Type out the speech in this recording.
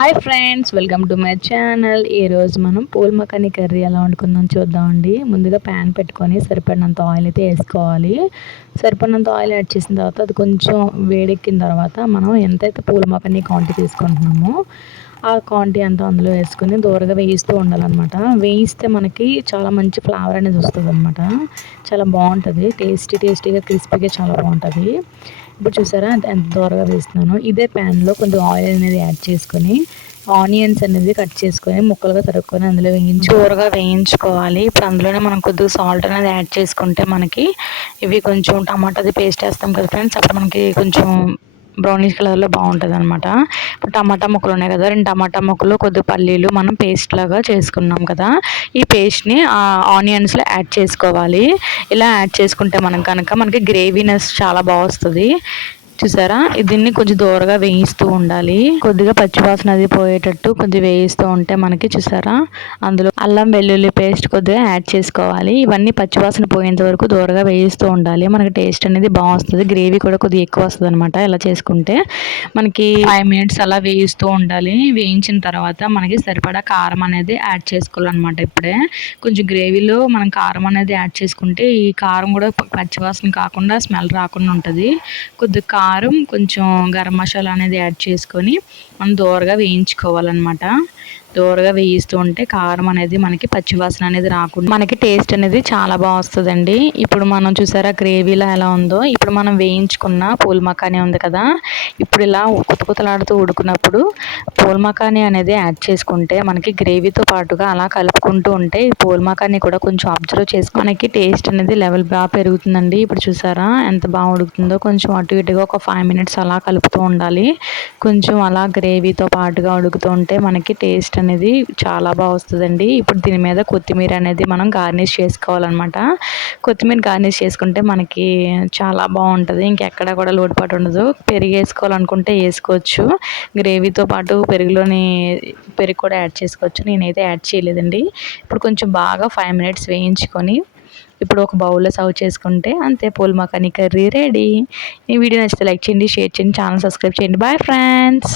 Hi friends, welcome to my channel. ఈరోజు మనం pool makhani curry ఎలా వండుకుందాం చూద్దామండి. ముందుగా ప్యాన్ పెట్టుకొని సరిపడినంత ఆయిల్ అయితే వేసుకోవాలి. సరిపడినంత ఆయిల్ యాడ్ చేసిన తర్వాత అది కొంచెం వేడెక్కిన తర్వాత మనం ఎంతైతే పూల్ మకానీ క్వాంటిటీ తీసుకుంటున్నామో ఆ క్వాంటిటీ అంతా అందులో వేసుకొని దూరగా వేయిస్తూ ఉండాలన్నమాట. వేయిస్తే మనకి చాలా మంచి ఫ్లేవర్ అనేది వస్తుంది అనమాట. చాలా బాగుంటుంది, టేస్టీగా క్రిస్పీగా చాలా బాగుంటుంది. ఇప్పుడు చూసారా ఎంత దూరగా వేస్తున్నాను. ఇదే ప్యాన్లో కొంచెం ఆయిల్ అనేది యాడ్ చేసుకొని ఆనియన్స్ అనేది కట్ చేసుకొని ముక్కలుగా తరుక్కొని అందులో దూరగా వేయించుకోవాలి. ఇప్పుడు అందులోనే మనం కొద్దిగా సాల్ట్ అనేది యాడ్ చేసుకుంటే మనకి ఇవి కొంచెం టమాటాది పేస్ట్ వేస్తాం కదా ఫ్రెండ్స్, అప్పుడు మనకి కొంచెం బ్రౌనిష్ కలర్లో బాగుంటుంది అనమాట. ఇప్పుడు టమాటా ముక్కలు ఉన్నాయి కదా, 2 టమాటా ముక్కలు కొద్ది పల్లీలు మనం పేస్ట్ లాగా చేసుకున్నాం కదా, ఈ పేస్ట్ని ఆనియన్స్లో యాడ్ చేసుకోవాలి. ఇలా యాడ్ చేసుకుంటే మనకి గ్రేవీనెస్ చాలా బాగా వస్తుంది. చూసారా, దీన్ని కొంచెం దూరగా వేయిస్తూ ఉండాలి. కొద్దిగా పచ్చివాసన అది పోయేటట్టు కొద్దిగా వేయిస్తూ ఉంటే మనకి చూసారా అందులో అల్లం వెల్లుల్లి పేస్ట్ కొద్దిగా యాడ్ చేసుకోవాలి. ఇవన్నీ పచ్చివాసన పోయేంత వరకు దూరగా వేయిస్తూ ఉండాలి. మనకి టేస్ట్ అనేది బాగా వస్తుంది, గ్రేవీ కూడా కొద్దిగా ఎక్కువ వస్తుంది అనమాట. ఇలా చేసుకుంటే మనకి 5 మినిట్స్ అలా వేయిస్తూ ఉండాలి. వేయించిన తర్వాత మనకి సరిపడా కారం అనేది యాడ్ చేసుకోవాలన్నమాట. ఇప్పుడే కొంచెం గ్రేవీలో మనం కారం అనేది యాడ్ చేసుకుంటే ఈ కారం కూడా పచ్చివాసన కాకుండా స్మెల్ రాకుండా ఉంటుంది. కొద్దిగా కారం, కొంచెం గరం మసాలా అనేది యాడ్ చేసుకొని మనం దూరగా వేయించుకోవాలన్నమాట. దూరగా వేయిస్తూ ఉంటే కారం అనేది మనకి పచ్చివాసన అనేది రాకుండా మనకి టేస్ట్ అనేది చాలా బాగా వస్తుందండి. ఇప్పుడు మనం చూసారా గ్రేవీలో ఎలా ఉందో, ఇప్పుడు మనం వేయించుకున్న పూల్ మకానీ ఉంది కదా, ఇప్పుడు ఇలా కుతకుతలాడుతూ ఉడుకున్నప్పుడు పూల్ మకానీ అనేది యాడ్ చేసుకుంటే మనకి గ్రేవీతో పాటుగా అలా కలుపుకుంటూ ఉంటే ఈ పూల్ మకానీ కూడా కొంచెం అబ్జర్వ్ చేసి మనకి టేస్ట్ అనేది లెవెల్ బాగా పెరుగుతుందండి. ఇప్పుడు చూసారా ఎంత బాగా ఉడుకుతుందో. కొంచెం అటు ఇటుగా ఒక 5 మినిట్స్ అలా కలుపుతూ ఉండాలి. కొంచెం అలా గ్రేవీతో పాటుగా ఉడుకుతూ ఉంటే మనకి టేస్ట్ అనేది చాలా బాగా వస్తుందండి. ఇప్పుడు దీని మీద కొత్తిమీర అనేది మనం గార్నిష్ చేసుకోవాలన్నమాట. కొత్తిమీర గార్నిష్ చేసుకుంటే మనకి చాలా బాగుంటుంది, ఇంకెక్కడ కూడా లోటుపాటు ఉండదు. పెరుగు వేసుకోవాలనుకుంటే వేసుకోవచ్చు, గ్రేవీతో పాటు పెరుగు కూడా యాడ్ చేసుకోవచ్చు. నేనైతే యాడ్ చేయలేదండి. ఇప్పుడు కొంచెం బాగా 5 మినిట్స్ వేయించుకొని ఇప్పుడు ఒక బౌల్లో సర్వ్ చేసుకుంటే అంతే, పూల్ మకానీ కర్రీ రెడీ. ఈ వీడియో నచ్చితే లైక్ చేయండి, షేర్ చేయండి, ఛానల్ సబ్స్క్రైబ్ చేయండి. Bye friends.